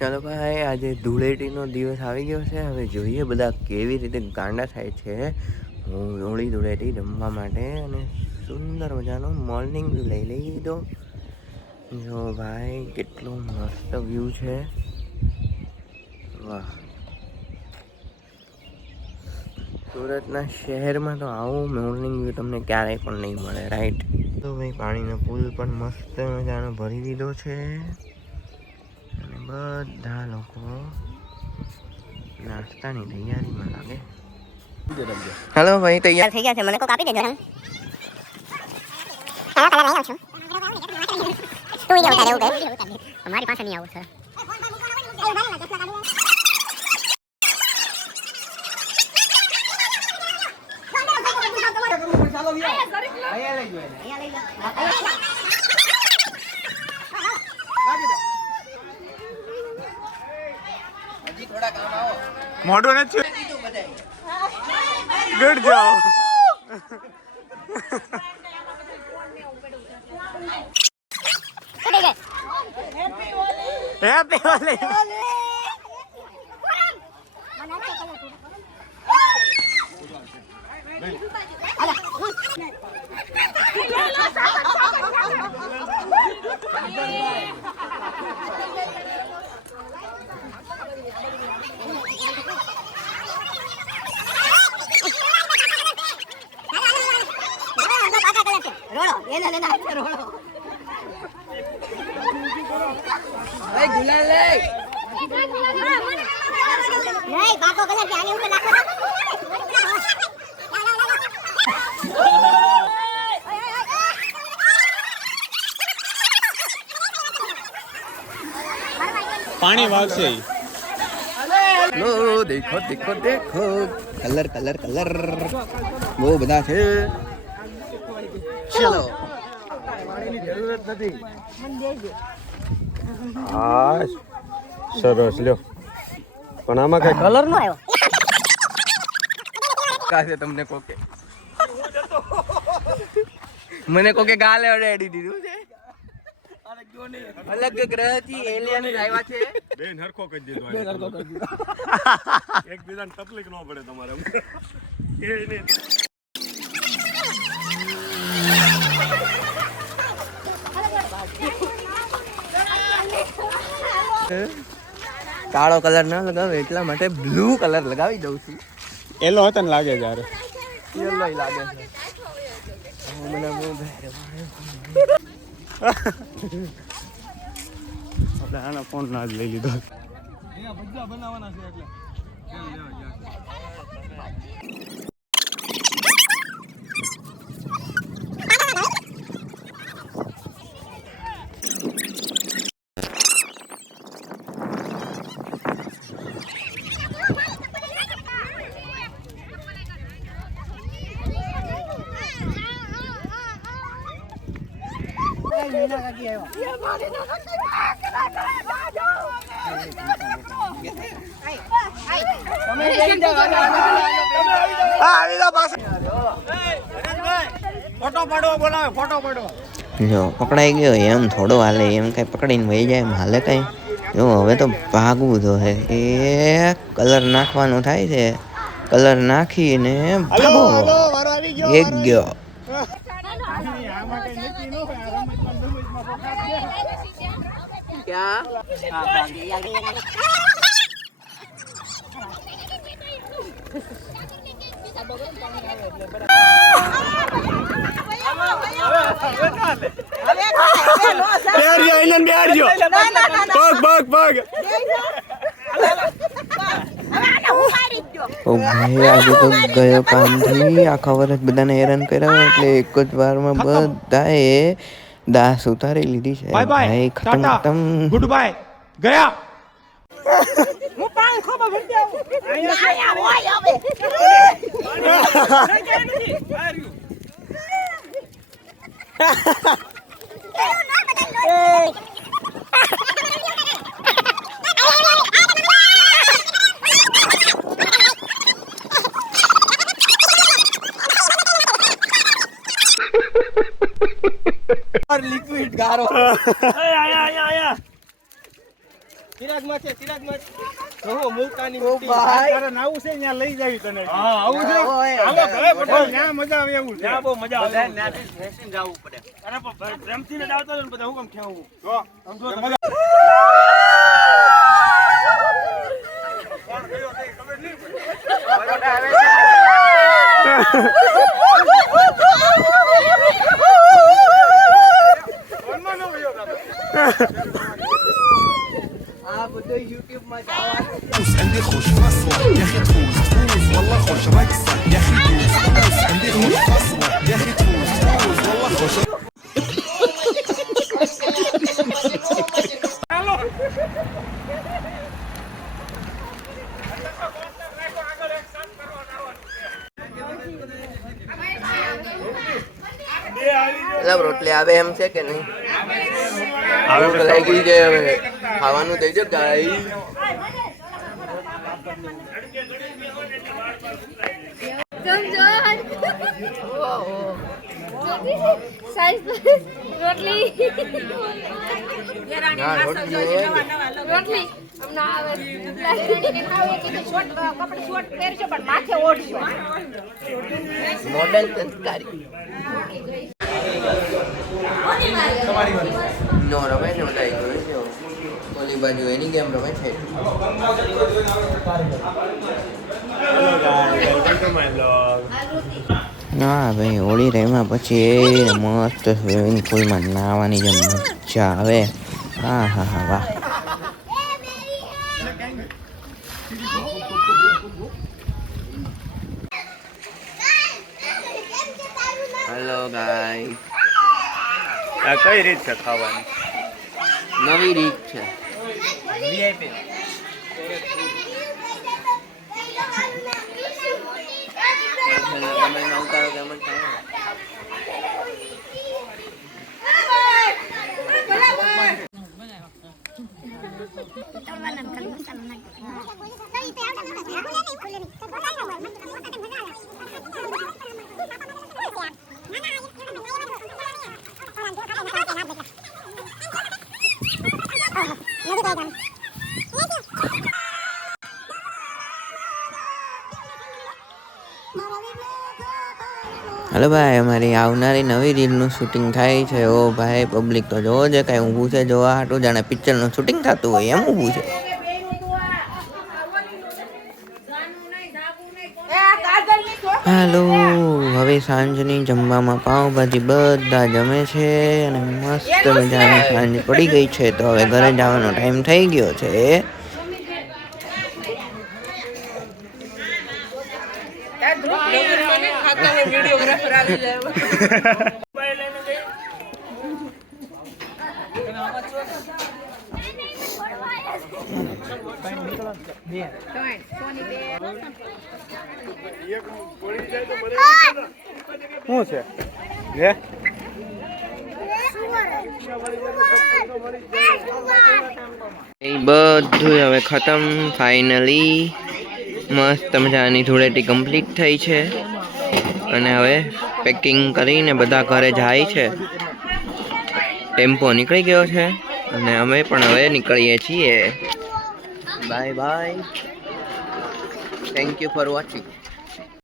ચાલો ભાઈ, આજે ધૂળેટીનો દિવસ આવી ગયો છે. હવે જોઈએ બધા કેવી રીતે ગાંડા થાય છે હોળી ધૂળેટી રમવા માટે. અને સુંદર મજાનો મોર્નિંગ વ્યૂ લઈ લીધો. જો ભાઈ કેટલો મસ્ત વ્યૂ છે, વાહ. સુરતના શહેરમાં તો આવું મોર્નિંગ વ્યૂ તમને ક્યારેય પણ નહીં મળે, રાઈટ? તો ભાઈ પાણીનો પુલ પણ મસ્ત મજાનો ભરી દીધો છે અને બધા લોકો નાસ્તાની તૈયારીમાં લાગે. હેલો ભાઈ, તૈયાર થઈ ગયા છે. મને કોક આપી દેજો. અમારી પાસે નહીં આવું છે. મોઢું નથી ગુડ જાવ. હેપી હોલી. પાણી વાગશે. લો દેખો દેખો દેખો, કલર કલર કલર બહુ બધા છે. ચલો, જરૂરત નથી. હા સરસ લ્યો. પણ આમાં કઈ કલર નો આવ્યો. કાશે તમને કોકે મને કોકે ગાલે અડેડી દીધું છે. અલગ ગ્રહથી એલિયન આવ્યા છે. બેન હરખો કરી દીધો. એકબીજાને તકલીફ ન પડે તમારે. કાળો કલર ના લગાવે એટલા માટે બ્લુ કલર લગાવી દઉં છું. એલો હતો ને લાગે જ્યારે યલો લાગે છે. આપણે આના ફોન ના જ લઈ લીધો. બનાવવાના છે એટલે ફોટો પાડવા બોલાવે. ફોટો પાડવા જો પકડાઈ ગયો એમ થોડો હાલે, એમ કઈ પકડીને વહી જાય એમ હાલે કઈ? જો હવે તો ભાગવું તો હે. એ કલર નાખવાનું થાય છે, કલર નાખીને ભાગો. એક ગયો. ક્યાં ઓ ભાઈ, આજે તો ગયો કામથી આખા વર્ષ બધાને હેરાન કર્યા એટલે એક જ વારમાં બધાએ દાસ ઉતારી લીધી છે. ભાઈ ખતમ ખતમ. Good bye. ગયા. હું પાણી ખોબા ભરતી આવું. આયા હોય હવે. લિક્વિડ ગારો. આયા આયા આયા. ચિરાગમાં છે ચિરાગમાં કહો મુલતાની ઓ ભાઈ તારે નાવું છે ત્યાં લઈ જાવી તને હા આવું છે ઓય, આવો ઘરે પટેલ ત્યાં મજા આવે એવું છે ત્યાં બહુ મજા આવે નાથી ફેશન જવું પડે. અરે પણ પ્રેમથી ને આવતો ને બધા હું કેમ ખેવું તો સમજો મજા તમે આ બધું YouTube માં જવાનું. عندي خوش فصلة يا اخي تفوز تفوز والله خوش رقصة يا اخي دوس دوس عندي خوش فصلة يا اخي تفوز تفوز والله خوش એટલે રોટલી આવે એમ છે કે નહીં? ભૂખ લાગી છે હવે ખાવાનું થઈ જાય ગાઈ. રોટલી ના રોટલી હોય ને. રોટલી હમણાં આવે લાકડીને ખાવે કે શોર્ટ કપડે શોર્ટ પહેરજો પણ માથે ઓઢજો મોડલ સંસ્કારી નો રમે છે બધા જોઈ છે ઓલી બાજુ એની ગેમ રમે છે. ના ભાઈ હોળી રમ્યા પછી મસ્ત સ્વિમિંગ પુલમાં નાહવાની જે મજા આવે. હા હા હા વાહ. હેલો ગાઈસ, આ કઈ રીત છે ખાવાની નવી રીત છે. વીઆઈપી તમે નવતારો કેમ જ થાય? હલો ભાઈ, અમારી આવનારી નવી રીલનું શૂટિંગ થાય છે. ઓ ભાઈ પબ્લિક તો જોવો છે કાંઈ ઊભું છે જોવા હાટું, જાણે પિક્ચરનું શૂટિંગ થતું હોય એમ ઊભું છે. હાલો, હવે સાંજની જમવામાં પાઉંભાજી બધા જમે છે અને મસ્ત મજાની સાંજ પડી ગઈ છે. તો હવે ઘરે જવાનો ટાઈમ થઈ ગયો છે. શું છે હે એ બધું હવે ખતમ ફાઇનલી. મસ્ત મજાની ધૂળેટી કમ્પ્લીટ થઈ છે અને હવે પેકિંગ કરીને બધા ઘરે જાય છે. ટેમ્પો નીકળી ગયો છે અને અમે પણ હવે નીકળીએ છીએ. Bye bye. Thank you for watching.